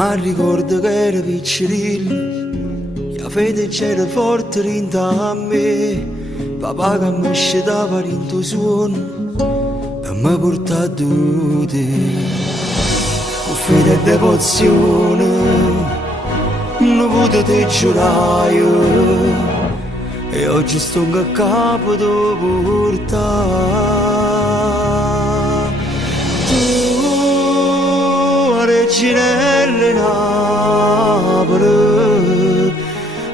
Ma ricordo che era piccerino, la fede c'era forte dentro a me. Papà che mi scetava dentro suono e mi portava a te. Con fede e devozione non potete giurare, e oggi sto a capo da portare. Tu, reginelle Napoli,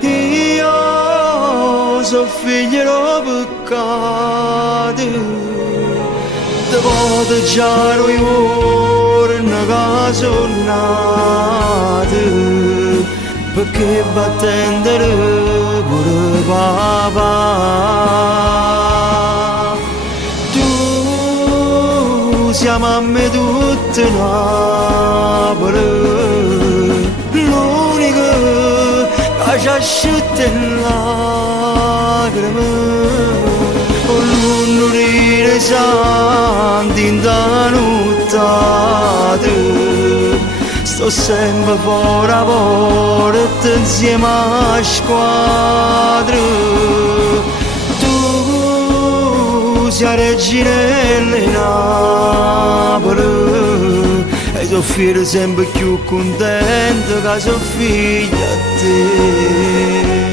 io sono figlio di peccato. Dopo di già noi ora in casa nato, perché va a attendere pure papà. Tu siamo a me tutte Napoli, l'unica che ci asciutta in lacrime, con l'unurire santi in da nottate. Sto sempre fuori a porta insieme a squadra. Tu sei reginella Napoli, e tuo figlio sempre più contento che sono figlio a te.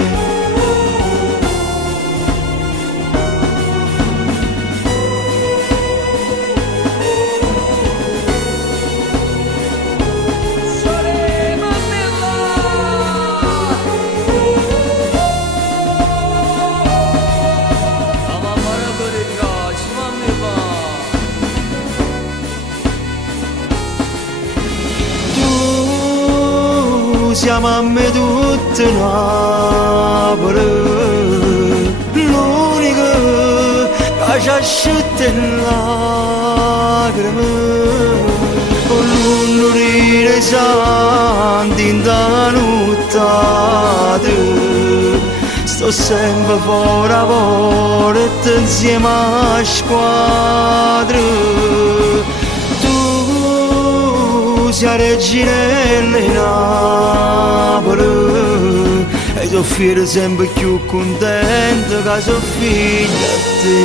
Siamo a me tutte Napoli, l'unica che ci asciutta in lacrime, con l'unurire santi in da nottate. Sto sempre fuori a porta insieme a squadra. Sei reginella Napoli, e tuo figlio sempre più contento che sono figlio a te.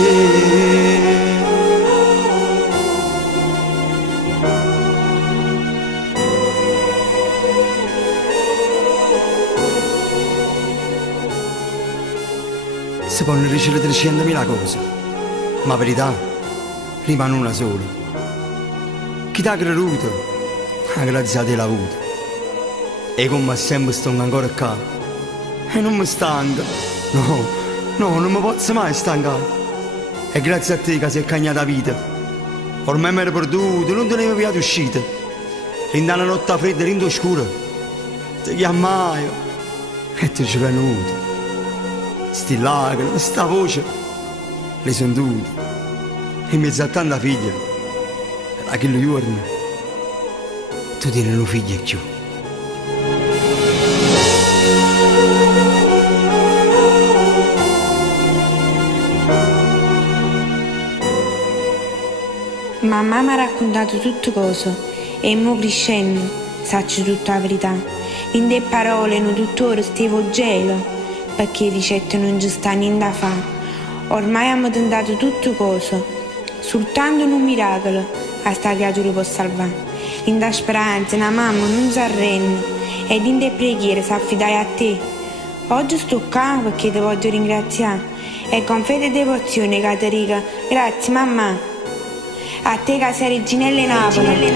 Si possono ricevere 300.000 cose, ma la verità rimane una sola. Chi ti ha creduto? Grazie a te l'ha avuto. E come sempre sto ancora qua, e non mi stanca. No, non mi posso mai stancare. E grazie a te che sei cagnata vita. Ormai mi ero perduto, non tenevo via d'uscita. In una notte fredda, in oscura, ti chiamai e ti ci venuto. Sti lacrime, sta voce, le sono dute. In mezzo a tanta figlia, da quello giorno tu tieni un figlio e più. Mamma mi ha raccontato tutte cose e mo crescendo saccio tutta la verità. In le parole non tuttora stevo gelo, perché ricette non ci sta niente da fare. Ormai abbiamo tentato tutte cose, soltanto un miracolo a sta creatura può salvare. In da speranza una mamma non si arrende, ed in te preghiere si affidare a te. Oggi sto qua perché ti voglio ringraziare, e con fede e devozione Caterica, grazie mamma, a te che sei reginella Napoli.